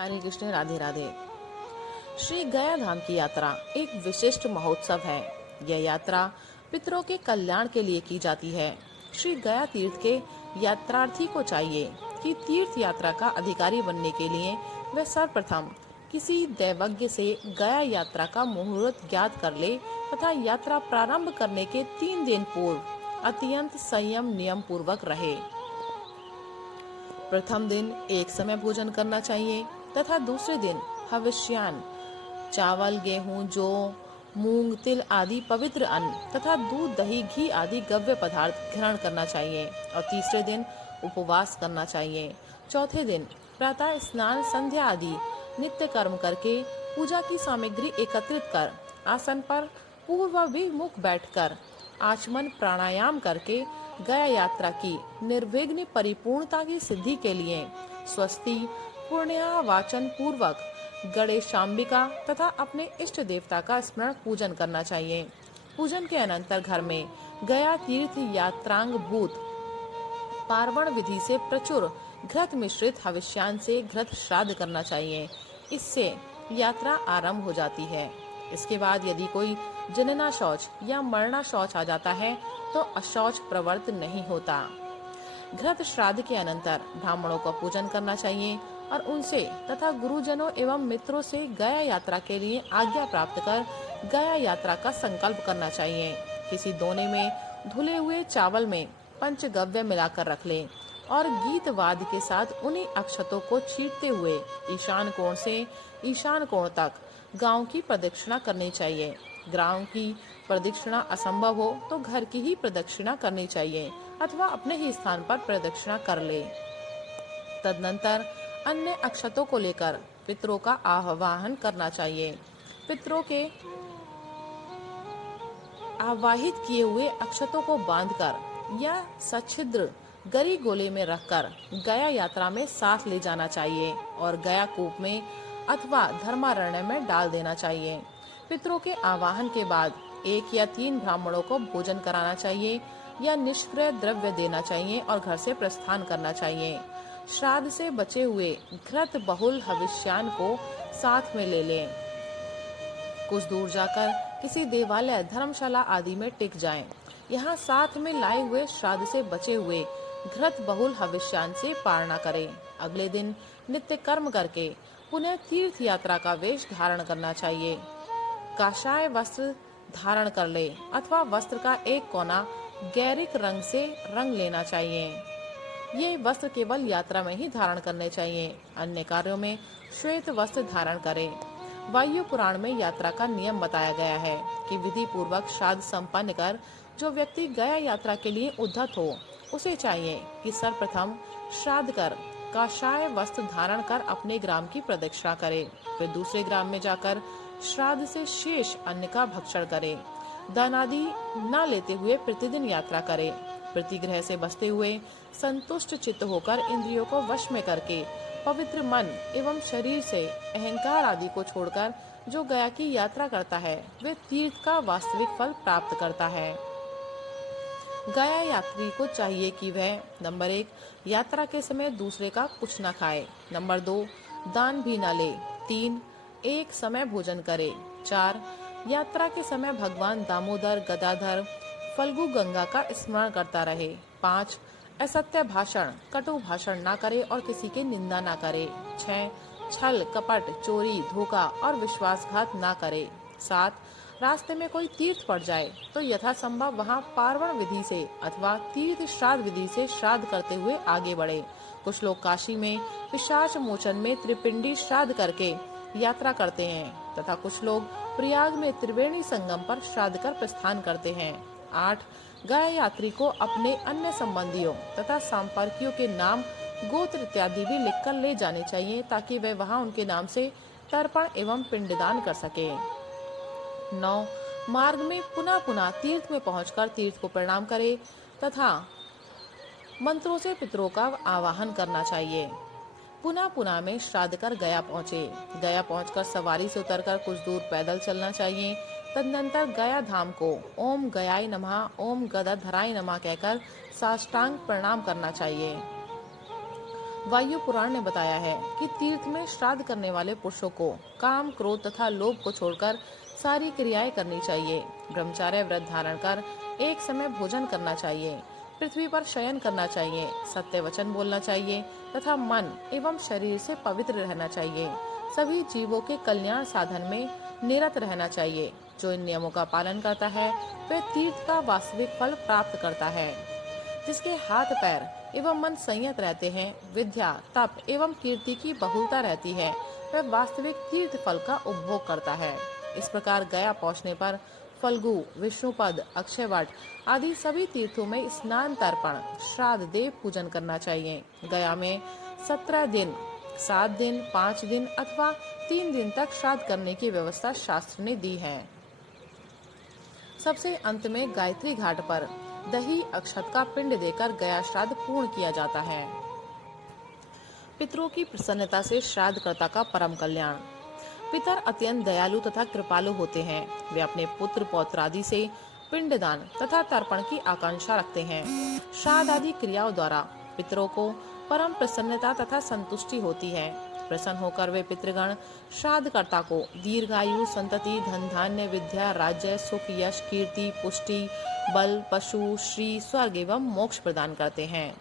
हरे कृष्ण, राधे राधे। श्री गया धाम की यात्रा एक विशिष्ट महोत्सव है। यह यात्रा पितरों के कल्याण के लिए की जाती है। श्री गया तीर्थ के यात्रार्थी को चाहिए कि तीर्थ यात्रा का अधिकारी बनने के लिए वह सर्वप्रथम किसी दैवज्ञ से गया यात्रा का मुहूर्त ज्ञात कर ले तथा यात्रा प्रारंभ करने के 3 दिन पूर्व अत्यंत संयम नियम पूर्वक रहे। प्रथम दिन एक समय भोजन करना चाहिए तथा दूसरे दिन हविष्यान चावल, गेहूं, जौ, मूंग, तिल आदि पवित्र अन्न तथा दूध, दही, घी आदि गव्य पदार्थ ग्रहण करना चाहिए और तीसरे दिन उपवास करना चाहिए। चौथे दिन प्रातः स्नान, संध्या आदि नित्य कर्म करके पूजा की सामग्री एकत्रित कर आसन पर पूर्वाभिमुख बैठकर आचमन प्राणायाम करके गया यात्रा की निर्विघ्न परिपूर्णता की सिद्धि के लिए स्वस्ति पुण्यावाचन पूर्वक गणेशांबिका तथा अपने इष्ट देवता का स्मरण पूजन करना चाहिए। पूजन के अनंतर घर में गया तीर्थ यात्रांग भूत पार्वण विधि से प्रचुर घृत मिश्रित हविष्यान से घृत श्राद्ध करना चाहिए। इससे यात्रा आरंभ हो जाती है। इसके बाद यदि कोई जनना शौच या मरना शौच आ जाता है तो अशौच प्रवर्त नहीं होता। घृत श्राद्ध के अनंतर ब्राह्मणों का पूजन करना चाहिए और उनसे तथा गुरुजनों एवं मित्रों से गया यात्रा के लिए आज्ञा प्राप्त कर गया यात्रा का संकल्प करना चाहिए। किसी दोने में धुले हुए चावल में पंचगव्य मिलाकर रख लें और गीत वाद के साथ उन्हीं अक्षतों को छींटते हुए ईशान कोण से ईशान कोण तक गांव की प्रदक्षिणा करनी चाहिए। गांव की प्रदक्षिणा असंभव हो तो घर की ही प्रदक्षिणा करनी चाहिए अथवा अपने ही स्थान पर प्रदक्षिणा कर ले। तदनंतर अन्य अक्षतों को लेकर पितरों का आह्वान करना चाहिए। पितरों के आवाहित किए हुए अक्षतों को बांधकर या सच्छिद्र गरी गोले में रखकर गया यात्रा में साथ ले जाना चाहिए और गया कूप में अथवा धर्मारण्य में डाल देना चाहिए। पितरों के आवाहन के बाद 1 या 3 ब्राह्मणों को भोजन कराना चाहिए या निष्क्रिय द्रव्य देना चाहिए और घर से प्रस्थान करना चाहिए। श्राद्ध से बचे हुए घृत बहुल हविष्यान को साथ में ले लें। कुछ दूर जाकर किसी देवालय, धर्मशाला आदि में टिक जाएं। यहाँ साथ में लाए हुए श्राद्ध से बचे हुए घृत बहुल हविष्यान से पारणा करें। अगले दिन नित्य कर्म करके पुनः तीर्थ यात्रा का वेश धारण करना चाहिए। काषाय वस्त्र धारण कर ले अथवा वस्त्र का एक कोना गैरिक रंग से रंग लेना चाहिए। ये वस्त्र केवल यात्रा में ही धारण करने चाहिए, अन्य कार्यों में श्वेत वस्त्र धारण करें। वायु पुराण में यात्रा का नियम बताया गया है कि विधि पूर्वक श्राद्ध संपन्न कर जो व्यक्ति गया यात्रा के लिए उद्धत हो उसे चाहिए कि सर्वप्रथम श्राद्ध कर काषाय वस्त्र धारण कर अपने ग्राम की प्रदक्षिणा करे, फिर दूसरे ग्राम में जाकर श्राद्ध से शेष अन्न का भक्षण करे। दान आदि न लेते हुए प्रतिदिन यात्रा करे। प्रतिग्रह से बचते हुए संतुष्ट चित्त होकर इंद्रियों को वश में करके पवित्र मन एवं शरीर से अहंकार आदि को छोड़कर जो गया की यात्रा करता है वे तीर्थ का वास्तविक फल प्राप्त करता है। गया यात्री को चाहिए कि वह नंबर 1 यात्रा के समय दूसरे का कुछ न खाए, नंबर 2 दान भी न ले, 3 एक समय भोजन करे, 4 यात्रा के समय भगवान दामोदर, गदाधर, फल्गु गंगा का स्मरण करता रहे, 5 असत्य भाषण, कटु भाषण ना करे और किसी की निंदा ना करे, 6 छल, कपट, चोरी, धोखा और विश्वासघात ना करे, 7 रास्ते में कोई तीर्थ पड़ जाए तो यथासंभव वहाँ पार्वण विधि से अथवा तीर्थ श्राद्ध विधि से श्राद्ध करते हुए आगे बढ़े। कुछ लोग काशी में पिशाच मोचन में त्रिपिंडी श्राद्ध करके यात्रा करते हैं तथा कुछ लोग प्रयाग में त्रिवेणी संगम पर श्राद्ध कर प्रस्थान करते हैं। 8 गया यात्री को अपने अन्य संबंधियों तथा संपर्कियों के नाम, गोत्र इत्यादि भी लिखकर ले जाने चाहिए ताकि वह वहां उनके नाम से तर्पण एवं पिंडदान कर सके। 9 मार्ग में पुनः पुनः तीर्थ में पहुंचकर तीर्थ को प्रणाम करे तथा मंत्रों से पितरों का आवाहन करना चाहिए। पुनः पुनः में श्राद्ध कर गया पहुँचे। गया पहुंचकर सवारी से उतरकर कुछ दूर पैदल चलना चाहिए। तदनंतर गया धाम को ओम गयाय नमः, ओम गदाधराय नमः कहकर साष्टांग प्रणाम करना चाहिए। वायु पुराण ने बताया है कि तीर्थ में श्राद्ध करने वाले पुरुषों को काम, क्रोध तथा लोभ को छोड़कर सारी क्रियाएं करनी चाहिए। ब्रह्मचर्य व्रत धारण कर एक समय भोजन करना चाहिए, पृथ्वी पर शयन करना चाहिए, सत्य वचन बोलना चाहिए तथा मन एवं शरीर से पवित्र रहना चाहिए। सभी जीवों के कल्याण साधन में निरत रहना चाहिए। जो इन नियमों का पालन करता है वह तीर्थ का वास्तविक फल प्राप्त करता है। जिसके हाथ पैर एवं मन संयत रहते हैं, विद्या, तप एवं कीर्ति की बहुलता रहती है, वह वास्तविक तीर्थ फल का उपभोग करता है। इस प्रकार गया पहुँचने पर फल्गु, विष्णुपद, अक्षयवट आदि सभी तीर्थों में स्नान, तर्पण, श्राद्ध, देव पूजन करना चाहिए। गया में 17 दिन, 7 दिन, 5 दिन अथवा 3 दिन तक श्राद्ध करने की व्यवस्था शास्त्र ने दी है। सबसे अंत में गायत्री घाट पर दही, अक्षत का पिंड देकर गया श्राद्ध पूर्ण किया जाता है। पितरों की प्रसन्नता से श्राद्धकर्ता का परम कल्याण। पितर अत्यंत दयालु तथा कृपालु होते हैं। वे अपने पुत्र पौत्र आदि से पिंडदान तथा तर्पण की आकांक्षा रखते हैं। श्राद्ध आदि क्रियाओं द्वारा पितरों को परम प्रसन्नता तथा संतुष्टि होती है। प्रसन्न होकर वे पितृगण श्राद्धकर्ता को दीर्घायु, संतति, धन धान्य, विद्या, राज्य, सुख, यश, कीर्ति, पुष्टि, बल, पशु, श्री, स्वर्ग एवं मोक्ष प्रदान करते हैं।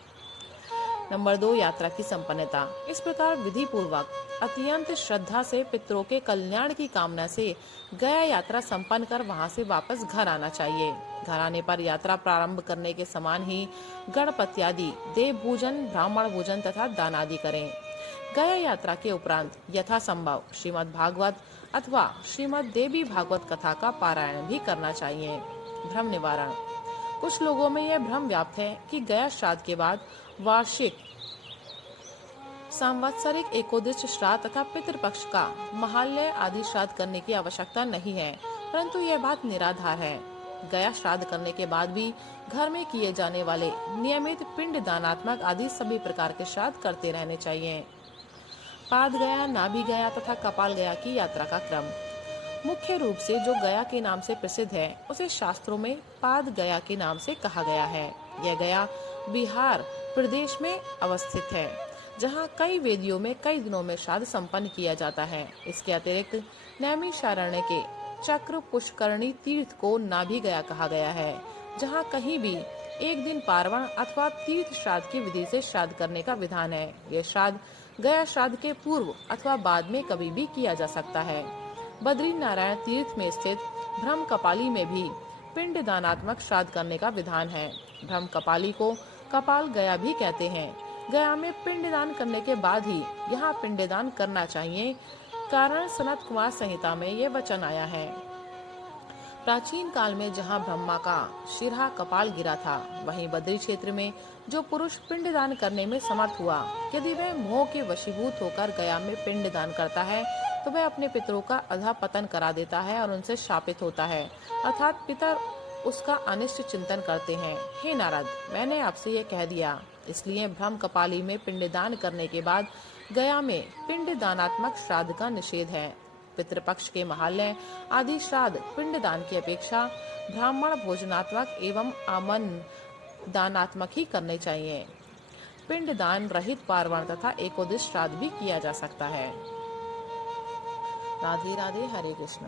नंबर 2, यात्रा की संपन्नता। इस प्रकार विधि पूर्वक अत्यंत श्रद्धा से पितरों के कल्याण की कामना से गया यात्रा संपन्न कर वहां से वापस घर आना चाहिए। घर आने पर यात्रा प्रारंभ करने के समान ही गणपति आदि देव पूजन, ब्राह्मण भोजन तथा दान आदि करें। गया यात्रा के उपरांत यथा संभव श्रीमद् भागवत अथवा श्रीमद् देवी भागवत कथा का पारायण भी करना चाहिए। भ्रम निवारण। कुछ लोगों में यह भ्रम व्याप्त है कि गया श्राद्ध के बाद वार्षिक, सांवत्सरिक एकोदिश श्राद्ध तथा पितृपक्ष का महालय आदि श्राद्ध करने की आवश्यकता नहीं है, परंतु यह बात निराधार है। गया श्राद्ध करने के बाद भी घर में किए जाने वाले नियमित पिंड दानात्मक आदि सभी प्रकार के श्राद्ध करते रहने चाहिए। पाद गया, नाभि गया तथा कपाल गया की यात्रा का क्रम। मुख्य रूप से जो गया के नाम से प्रसिद्ध है उसे शास्त्रों में पाद गया के नाम से कहा गया है। यह गया बिहार प्रदेश में अवस्थित है, जहाँ कई वेदियों में कई दिनों में श्राद्ध संपन्न किया जाता है। इसके अतिरिक्त नैमिषारण्य के चक्र पुष्करणी तीर्थ को नाभि गया कहा गया है, जहाँ कहीं भी एक दिन पार्वण अथवा तीर्थ श्राद्ध की विधि से श्राद्ध करने का विधान है। यह श्राद्ध गया श्राद्ध के पूर्व अथवा बाद में कभी भी किया जा सकता है। बद्री नारायण तीर्थ में स्थित ब्रह्म कपाली में भी पिंड दानात्मक श्राद्ध करने का विधान है। ब्रह्म कपाली को कपाल गया भी कहते हैं। गया में पिंडदान करने के बाद ही यहाँ पिंडदान करना चाहिए, कारण सनत कुमार संहिता में ये वचन आया है। प्राचीन काल में जहाँ ब्रह्मा का शिरा कपाल गिरा था, वहीं बद्री क्षेत्र में जो पुरुष पिंडदान करने में समर्थ हुआ, यदि वह मोह के वशीभूत होकर गया में पिंडदान करता है तो वह अपने पितरों का अधःपतन करा देता है और उनसे शापित होता है, अर्थात पितर उसका अनिष्ट चिंतन करते हैं। हे नारद, मैंने आपसे ये कह दिया, इसलिए ब्रह्म कपाली में पिंडदान करने के बाद गया में पिंडदानात्मक श्राद्ध का निषेध है। पितृपक्ष के महालय आदि श्राद्ध पिंडदान की अपेक्षा ब्राह्मण भोजनात्मक एवं आमन दानात्मक ही करने चाहिए। पिंडदान रहित पार्वण तथा एकोदिश श्राद्ध भी किया जा सकता है। राधे राधे, हरे कृष्ण।